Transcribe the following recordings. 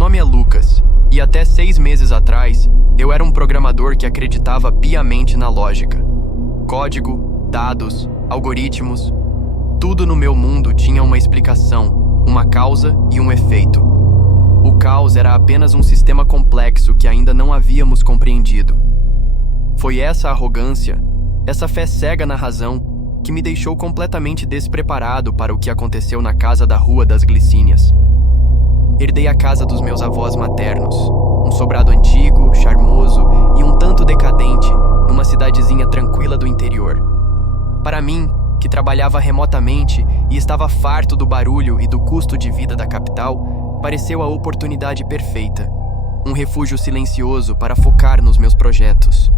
nome é Lucas, e até 6 meses atrás, eu era um programador que acreditava piamente na lógica. Código, dados, algoritmos, tudo no meu mundo tinha uma explicação, uma causa e um efeito. O caos era apenas um sistema complexo que ainda não havíamos compreendido. Foi essa arrogância, essa fé cega na razão, que me deixou completamente despreparado para o que aconteceu na casa da Rua das Glicínias. Herdei a casa dos meus avós maternos, um sobrado antigo, charmoso e um tanto decadente, numa cidadezinha tranquila do interior. Para mim, que trabalhava remotamente e estava farto do barulho e do custo de vida da capital, pareceu a oportunidade perfeita. Um refúgio silencioso para focar nos meus projetos.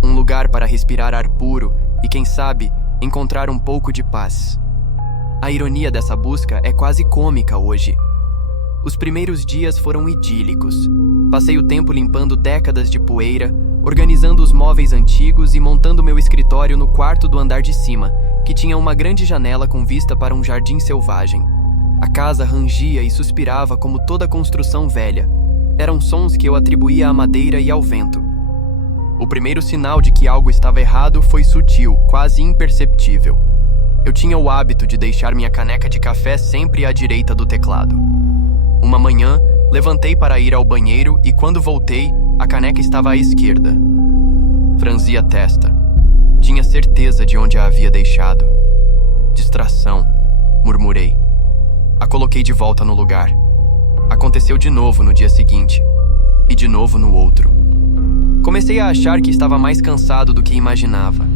Um lugar para respirar ar puro e, quem sabe, encontrar um pouco de paz. A ironia dessa busca é quase cômica hoje. Os primeiros dias foram idílicos. Passei o tempo limpando décadas de poeira, organizando os móveis antigos e montando meu escritório no quarto do andar de cima, que tinha uma grande janela com vista para um jardim selvagem. A casa rangia e suspirava como toda construção velha. Eram sons que eu atribuía à madeira e ao vento. O primeiro sinal de que algo estava errado foi sutil, quase imperceptível. Eu tinha o hábito de deixar minha caneca de café sempre à direita do teclado. Uma manhã, levantei para ir ao banheiro e quando voltei, a caneca estava à esquerda. Franzi a testa. Tinha certeza de onde a havia deixado. Distração, murmurei. A coloquei de volta no lugar. Aconteceu de novo no dia seguinte. E de novo no outro. Comecei a achar que estava mais cansado do que imaginava.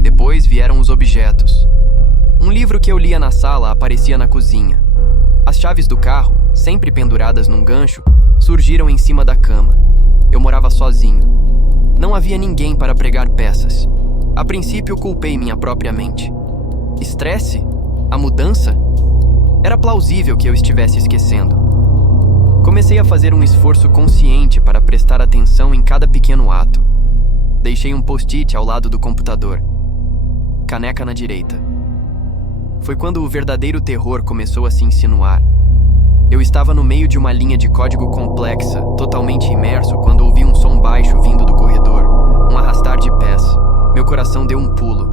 Depois vieram os objetos. Um livro que eu lia na sala aparecia na cozinha. As chaves do carro, sempre penduradas num gancho, surgiram em cima da cama. Eu morava sozinho. Não havia ninguém para pregar peças. A princípio, culpei minha própria mente. Estresse? A mudança? Era plausível que eu estivesse esquecendo. Comecei a fazer um esforço consciente para prestar atenção em cada pequeno ato. Deixei um post-it ao lado do computador. Caneca na direita. Foi quando o verdadeiro terror começou a se insinuar. Eu estava no meio de uma linha de código complexa, totalmente imerso, quando ouvi um som baixo vindo do corredor, um arrastar de pés. Meu coração deu um pulo.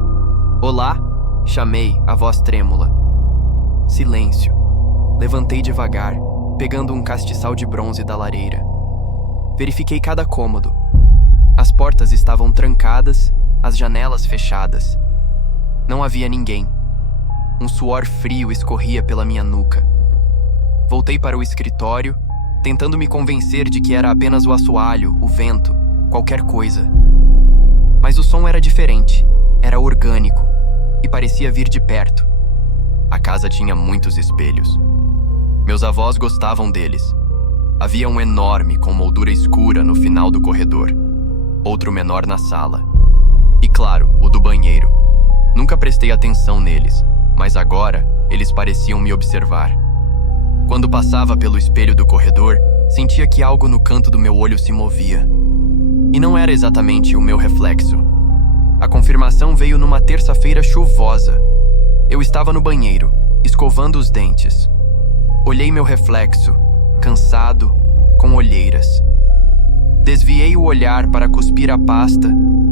"Olá?" chamei, a voz trêmula. Silêncio. Levantei devagar, pegando um castiçal de bronze da lareira. Verifiquei cada cômodo. As portas estavam trancadas, as janelas fechadas. Não havia ninguém. Um suor frio escorria pela minha nuca. Voltei para o escritório, tentando me convencer de que era apenas o assoalho, o vento, qualquer coisa. Mas o som era diferente, era orgânico e parecia vir de perto. A casa tinha muitos espelhos. Meus avós gostavam deles. Havia um enorme com moldura escura no final do corredor, outro menor na sala. E claro, o do banheiro. Nunca prestei atenção neles, mas agora eles pareciam me observar. Quando passava pelo espelho do corredor, sentia que algo no canto do meu olho se movia. E não era exatamente o meu reflexo. A confirmação veio numa terça-feira chuvosa. Eu estava no banheiro, escovando os dentes. Olhei meu reflexo, cansado, com olheiras. Desviei o olhar para cuspir a pasta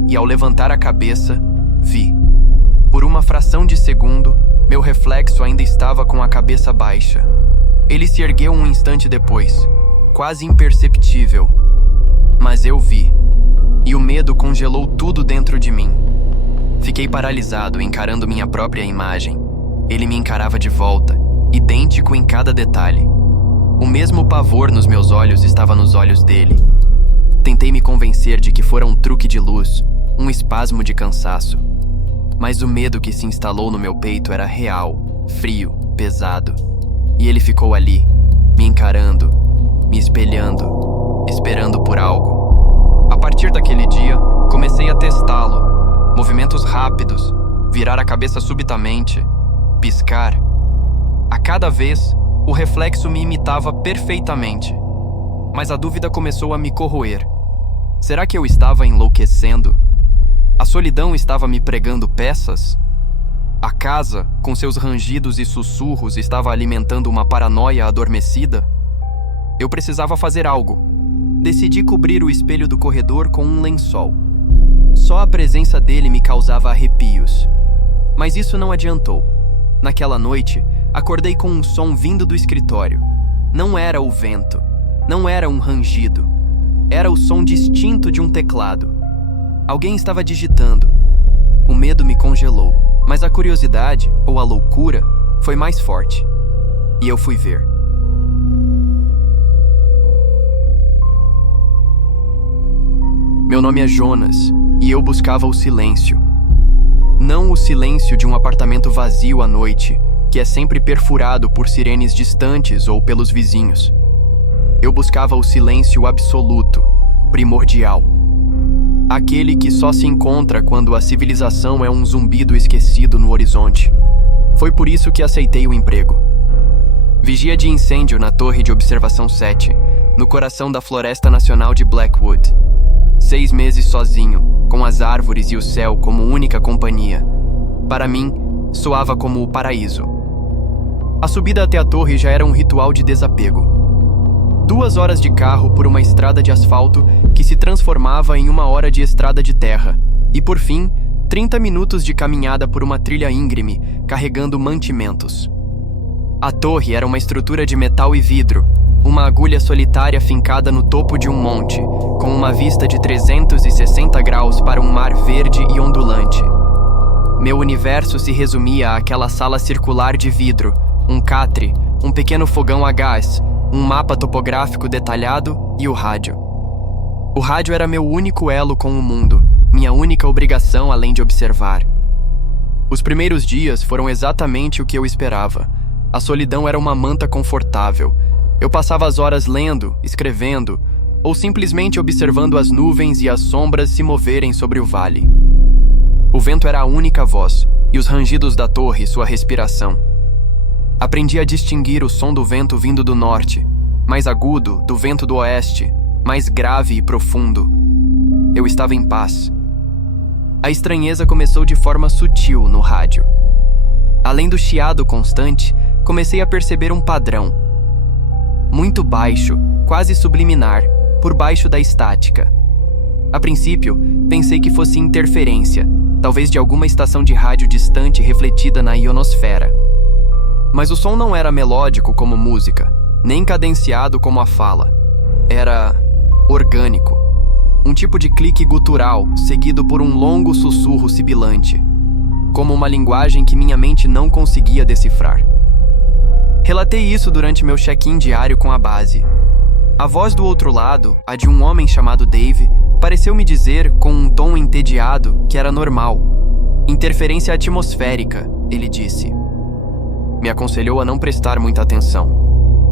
e, ao levantar a cabeça, vi. Por uma fração de segundo, meu reflexo ainda estava com a cabeça baixa. Ele se ergueu um instante depois, quase imperceptível. Mas eu vi, e o medo congelou tudo dentro de mim. Fiquei paralisado, encarando minha própria imagem. Ele me encarava de volta, idêntico em cada detalhe. O mesmo pavor nos meus olhos estava nos olhos dele. Tentei me convencer de que fora um truque de luz, um espasmo de cansaço. Mas o medo que se instalou no meu peito era real, frio, pesado. E ele ficou ali, me encarando, me espelhando, esperando por algo. A partir daquele dia, comecei a testá-lo. Movimentos rápidos, virar a cabeça subitamente, piscar. A cada vez, o reflexo me imitava perfeitamente. Mas a dúvida começou a me corroer. Será que eu estava enlouquecendo? A solidão estava me pregando peças? A casa, com seus rangidos e sussurros, estava alimentando uma paranoia adormecida? Eu precisava fazer algo. Decidi cobrir o espelho do corredor com um lençol. Só a presença dele me causava arrepios. Mas isso não adiantou. Naquela noite, acordei com um som vindo do escritório. Não era o vento. Não era um rangido. Era o som distinto de um teclado. Alguém estava digitando. O medo me congelou, mas a curiosidade, ou a loucura, foi mais forte. E eu fui ver. Meu nome é Jonas, e eu buscava o silêncio. Não o silêncio de um apartamento vazio à noite, que é sempre perfurado por sirenes distantes ou pelos vizinhos. Eu buscava o silêncio absoluto, primordial. Aquele que só se encontra quando a civilização é um zumbido esquecido no horizonte. Foi por isso que aceitei o emprego. Vigia de incêndio na Torre de Observação 7, no coração da Floresta Nacional de Blackwood. 6 meses sozinho, com as árvores e o céu como única companhia. Para mim, soava como o paraíso. A subida até a torre já era um ritual de desapego. 2 horas de carro por uma estrada de asfalto que se transformava em 1 hora de estrada de terra. E, por fim, 30 minutos de caminhada por uma trilha íngreme, carregando mantimentos. A torre era uma estrutura de metal e vidro, uma agulha solitária fincada no topo de um monte, com uma vista de 360 graus para um mar verde e ondulante. Meu universo se resumia àquela sala circular de vidro, um catre, um pequeno fogão a gás, um mapa topográfico detalhado e o rádio. O rádio era meu único elo com o mundo, minha única obrigação além de observar. Os primeiros dias foram exatamente o que eu esperava. A solidão era uma manta confortável. Eu passava as horas lendo, escrevendo, ou simplesmente observando as nuvens e as sombras se moverem sobre o vale. O vento era a única voz, e os rangidos da torre sua respiração. Aprendi a distinguir o som do vento vindo do norte, mais agudo do vento do oeste, mais grave e profundo. Eu estava em paz. A estranheza começou de forma sutil no rádio. Além do chiado constante, comecei a perceber um padrão. Muito baixo, quase subliminar, por baixo da estática. A princípio, pensei que fosse interferência, talvez de alguma estação de rádio distante refletida na ionosfera. Mas o som não era melódico como música, nem cadenciado como a fala. Era orgânico. Um tipo de clique gutural, seguido por um longo sussurro sibilante, como uma linguagem que minha mente não conseguia decifrar. Relatei isso durante meu check-in diário com a base. A voz do outro lado, a de um homem chamado Dave, pareceu me dizer, com um tom entediado, que era normal. Interferência atmosférica, ele disse. Me aconselhou a não prestar muita atenção.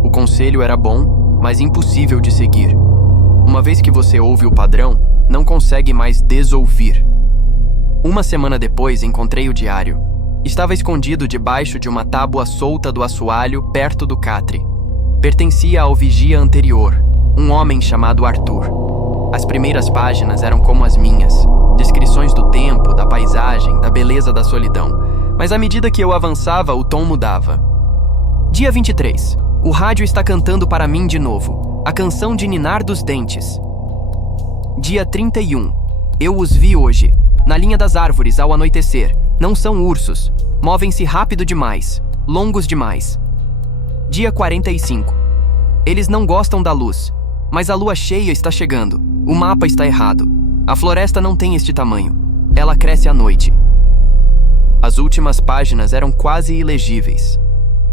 O conselho era bom, mas impossível de seguir. Uma vez que você ouve o padrão, não consegue mais desouvir. 1 semana depois, encontrei o diário. Estava escondido debaixo de uma tábua solta do assoalho perto do catre. Pertencia ao vigia anterior, um homem chamado Arthur. As primeiras páginas eram como as minhas, descrições do tempo, da paisagem, da beleza da solidão. Mas à medida que eu avançava, o tom mudava. Dia 23. O rádio está cantando para mim de novo. A canção de ninar dos dentes. Dia 31. Eu os vi hoje, na linha das árvores ao anoitecer. Não são ursos. Movem-se rápido demais. Longos demais. Dia 45. Eles não gostam da luz, mas a lua cheia está chegando. O mapa está errado. A floresta não tem este tamanho. Ela cresce à noite. As últimas páginas eram quase ilegíveis.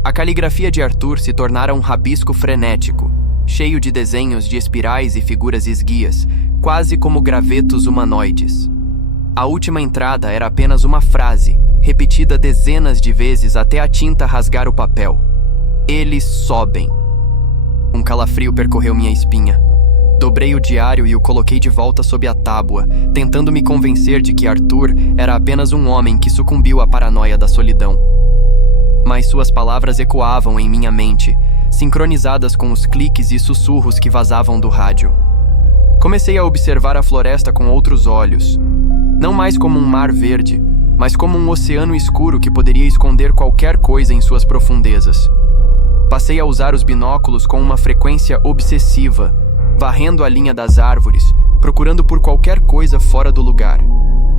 A caligrafia de Arthur se tornara um rabisco frenético, cheio de desenhos de espirais e figuras esguias, quase como gravetos humanoides. A última entrada era apenas uma frase, repetida dezenas de vezes até a tinta rasgar o papel. Eles sobem. Um calafrio percorreu minha espinha. Dobrei o diário e o coloquei de volta sob a tábua, tentando me convencer de que Arthur era apenas um homem que sucumbiu à paranoia da solidão. Mas suas palavras ecoavam em minha mente, sincronizadas com os cliques e sussurros que vazavam do rádio. Comecei a observar a floresta com outros olhos. Não mais como um mar verde, mas como um oceano escuro que poderia esconder qualquer coisa em suas profundezas. Passei Comecei a usar os binóculos com uma frequência obsessiva, varrendo a linha das árvores, procurando por qualquer coisa fora do lugar.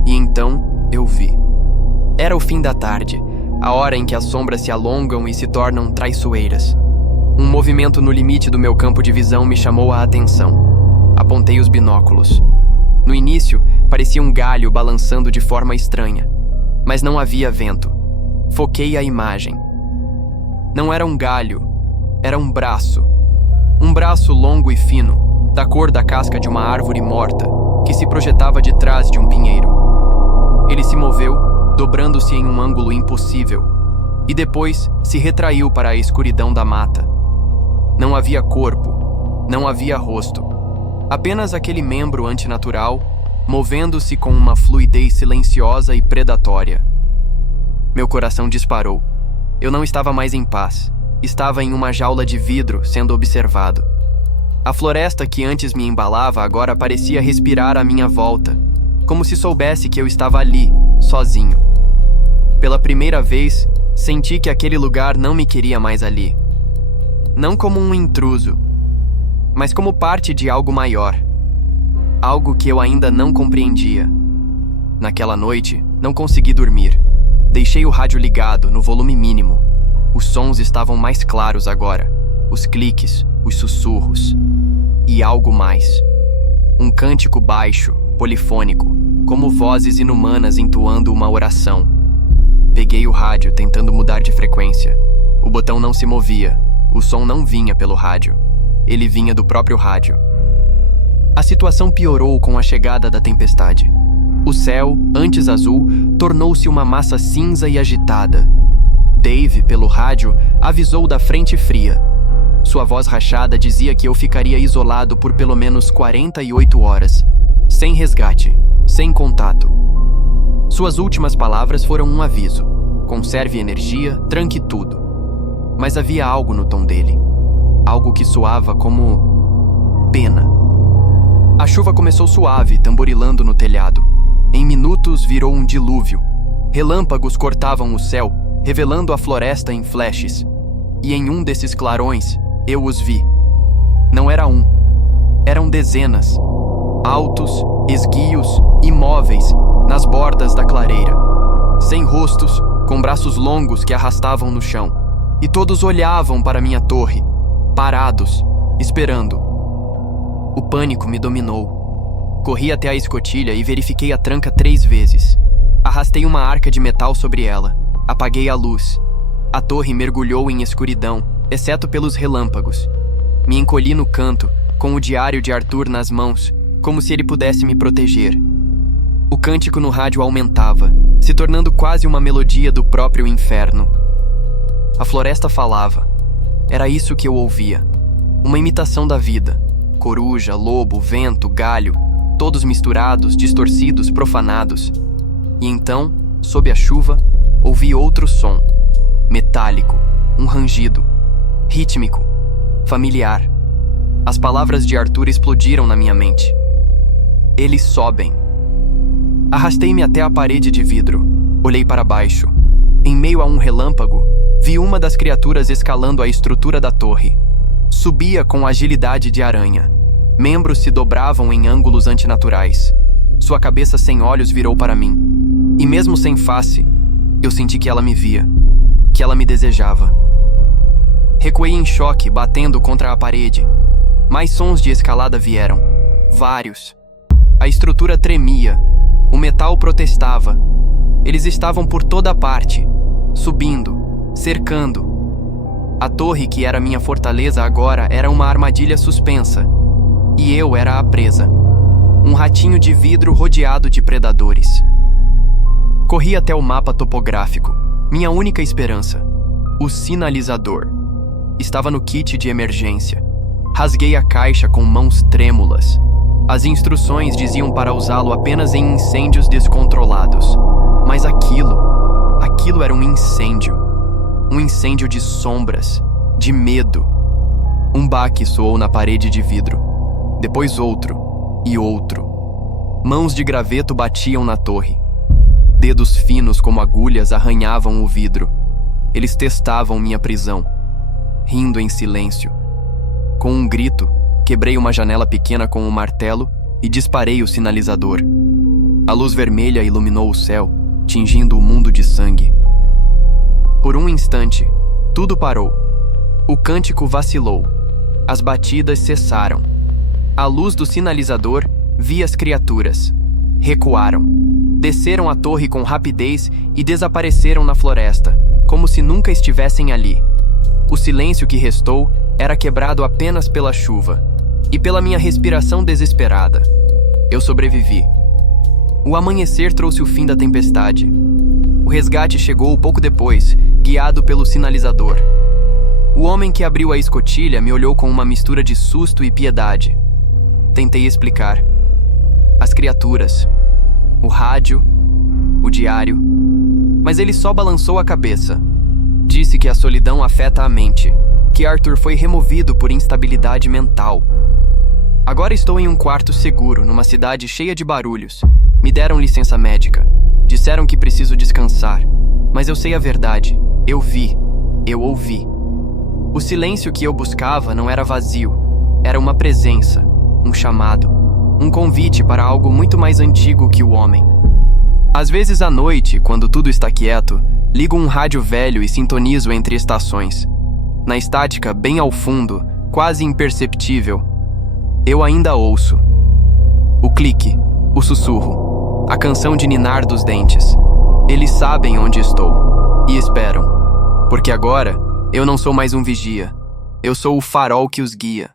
E então eu vi. Era o fim da tarde, a hora em que as sombras se alongam e se tornam traiçoeiras. Um movimento no limite do meu campo de visão me chamou a atenção. Apontei os binóculos. No início, parecia um galho balançando de forma estranha, mas não havia vento. Foquei a imagem. Não era um galho, era um braço. Um braço longo e fino, da cor da casca de uma árvore morta, que se projetava de trás de um pinheiro. Ele se moveu, dobrando-se em um ângulo impossível, e depois se retraiu para a escuridão da mata. Não havia corpo, não havia rosto. Apenas aquele membro antinatural, movendo-se com uma fluidez silenciosa e predatória. Meu coração disparou. Eu não estava mais em paz. Estava em uma jaula de vidro, sendo observado. A floresta que antes me embalava agora parecia respirar à minha volta, como se soubesse que eu estava ali, sozinho. Pela primeira vez, senti que aquele lugar não me queria mais ali. Não como um intruso, mas como parte de algo maior. Algo que eu ainda não compreendia. Naquela noite, não consegui dormir. Deixei o rádio ligado, no volume mínimo. Os sons estavam mais claros agora. Os cliques, os sussurros. E algo mais. Um cântico baixo, polifônico, como vozes inumanas entoando uma oração. Peguei o rádio, tentando mudar de frequência. O botão não se movia. O som não vinha pelo rádio. Ele vinha do próprio rádio. A situação piorou com a chegada da tempestade. O céu, antes azul, tornou-se uma massa cinza e agitada. Dave, pelo rádio, avisou da frente fria. Sua voz rachada dizia que eu ficaria isolado por pelo menos 48 horas. Sem resgate, sem contato. Suas últimas palavras foram um aviso. Conserve energia, tranque tudo. Mas havia algo no tom dele. Algo que soava como pena. A chuva começou suave, tamborilando no telhado. Em minutos virou um dilúvio. Relâmpagos cortavam o céu, revelando a floresta em flashes. E em um desses clarões, eu os vi. Não era um. Eram dezenas. Altos, esguios, imóveis, nas bordas da clareira. Sem rostos, com braços longos que arrastavam no chão. E todos olhavam para minha torre, parados, esperando. O pânico me dominou. Corri até a escotilha e verifiquei a tranca 3 vezes. Arrastei uma arca de metal sobre ela. Apaguei a luz. A torre mergulhou em escuridão, exceto pelos relâmpagos. Me encolhi no canto, com o diário de Arthur nas mãos, como se ele pudesse me proteger. O cântico no rádio aumentava, se tornando quase uma melodia do próprio inferno. A floresta falava. Era isso que eu ouvia. Uma imitação da vida. Coruja, lobo, vento, galho, todos misturados, distorcidos, profanados. E então, sob a chuva, ouvi outro som. Metálico, um rangido. Rítmico, familiar. As palavras de Arthur explodiram na minha mente. Eles sobem. Arrastei-me até a parede de vidro. Olhei para baixo. Em meio a um relâmpago, vi uma das criaturas escalando a estrutura da torre. Subia com agilidade de aranha. Membros se dobravam em ângulos antinaturais. Sua cabeça sem olhos virou para mim. E mesmo sem face, eu senti que ela me via, que ela me desejava. Recuei em choque, batendo contra a parede. Mais sons de escalada vieram. Vários. A estrutura tremia. O metal protestava. Eles estavam por toda parte, subindo, cercando. A torre que era minha fortaleza agora era uma armadilha suspensa. E eu era a presa. Um ratinho de vidro rodeado de predadores. Corri até o mapa topográfico. Minha única esperança. O sinalizador. Estava no kit de emergência. Rasguei a caixa com mãos trêmulas. As instruções diziam para usá-lo apenas em incêndios descontrolados. Mas aquilo era um incêndio. Um incêndio de sombras, de medo. Um baque soou na parede de vidro. Depois outro e outro. Mãos de graveto batiam na torre. Dedos finos como agulhas arranhavam o vidro. Eles testavam minha prisão. rindo em silêncio. Com um grito, quebrei uma janela pequena com um martelo e disparei o sinalizador. A luz vermelha iluminou o céu, tingindo o mundo de sangue. Por um instante, tudo parou. O cântico vacilou. As batidas cessaram. À luz do sinalizador, vi as criaturas. Recuaram. Desceram a torre com rapidez e desapareceram na floresta, como se nunca estivessem ali. O silêncio que restou era quebrado apenas pela chuva e pela minha respiração desesperada. Eu sobrevivi. O amanhecer trouxe o fim da tempestade. O resgate chegou pouco depois, guiado pelo sinalizador. O homem que abriu a escotilha me olhou com uma mistura de susto e piedade. Tentei explicar. As criaturas, o rádio, o diário, mas ele só balançou a cabeça. Disse que a solidão afeta a mente, que Arthur foi removido por instabilidade mental. Agora estou em um quarto seguro, numa cidade cheia de barulhos. Me deram licença médica. Disseram que preciso descansar. Mas eu sei a verdade. Eu vi. Eu ouvi. O silêncio que eu buscava não era vazio. Era uma presença, um chamado, um convite para algo muito mais antigo que o homem. Às vezes à noite, quando tudo está quieto, ligo um rádio velho e sintonizo entre estações. Na estática, bem ao fundo, quase imperceptível, eu ainda ouço. O clique, o sussurro, a canção de ninar dos dentes. Eles sabem onde estou e esperam, porque agora eu não sou mais um vigia. Eu sou o farol que os guia.